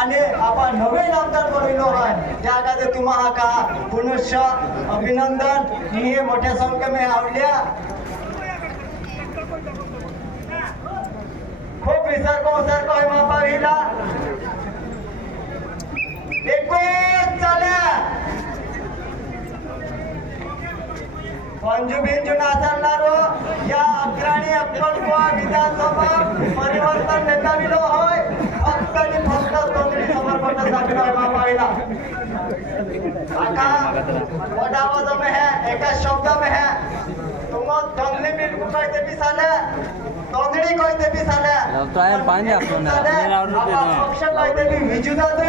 आणि आपण नवीन आमदार बनविलो आहे त्यामध्ये तुम्हाला का पुनश्च अभिनंदन ही मोठ्या संख्येने आवडल्या खूप विसर्ग आहे मापावीला एकूण चाल्या पंजुबिंजू नाचणारो या अग्रणी अक्कलकोवा विधानसभा परिवर्तन नेताविलो होय फक्त आणि फक्त तोंडली समर्पण दाखवाय मापावीला काका वडावद में है एक शब्द में है तुम तोंडली मिल कहते भी साले तोंडली कहते भी साले तो यार पानी आपको ना पक्ष कहते भी विजुदा दो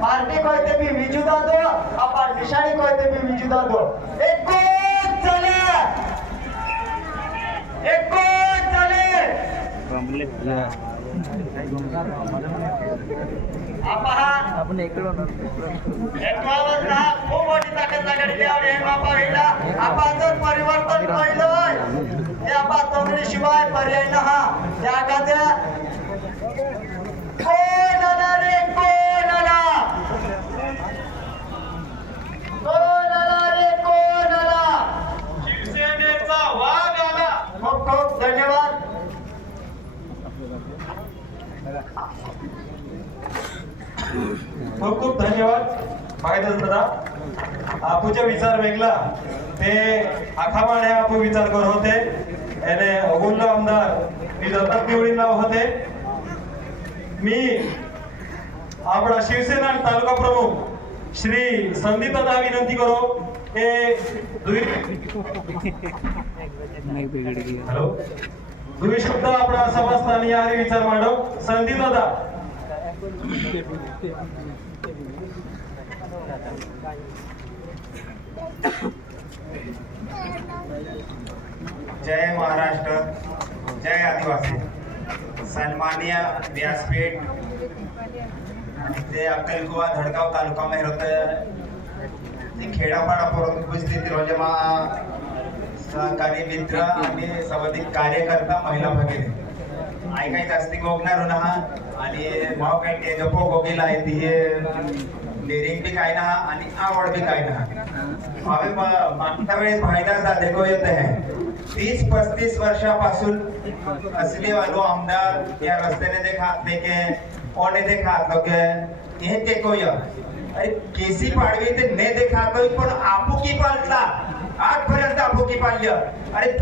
पार्टी कहते भी विजुदा दो अपन निशानी कहते भी विजुदा दो एको चले आपण इकडे खूप मोठी ताकद लागली आपण जर परिवर्तन केलंय ते आपण तोंडली शिवाय पर्याय ना हा त्या खात्या कोण आला रे कोण आला कोण आला रे कोण आला शिवसेनेचा वाघ आला खूप खूप धन्यवाद खूप खूप धन्यवाद माहितच दादा आपूचे विचार वेगळा ते आखामाने आपू विचार करत होते याने अगुल्ल आमदार मी दत्तक निवडी नाव होते मी आपला शिवसेना तालुका प्रमुख श्री संदीप दादा विनंती करो हे हॅलो दुई शब्द आपला सभास्थानी यारी विचार मांडो संदीप दादा जय महाराष्ट्र जय आदिवासी सन्माननीय व्यासपीठ ते अक्कलकुवा धडगाव तालुका में होते खेडापाडा उपस्थित रोजमा सहकारी मित्र आणि संबंधित कार्यकर्ता महिला भगिनी ऐकाय जास्ती गोगणार ना आणि भाव काही तेजपो गोगीला आहे ती डेरिंग बी काय ना आणि आवड बी काय ना हवे मागच्या वेळेस भाईदार देखो येत आहे 30-35 वर्षापासून असली वालो आमदार या रस्त्याने देखा देखे कोने देखा तो के ये के कोई अरे केसी पाडवी ते ने देखा तो पण आपू की पालता आजपर्यंत आपू की पाल्य अरे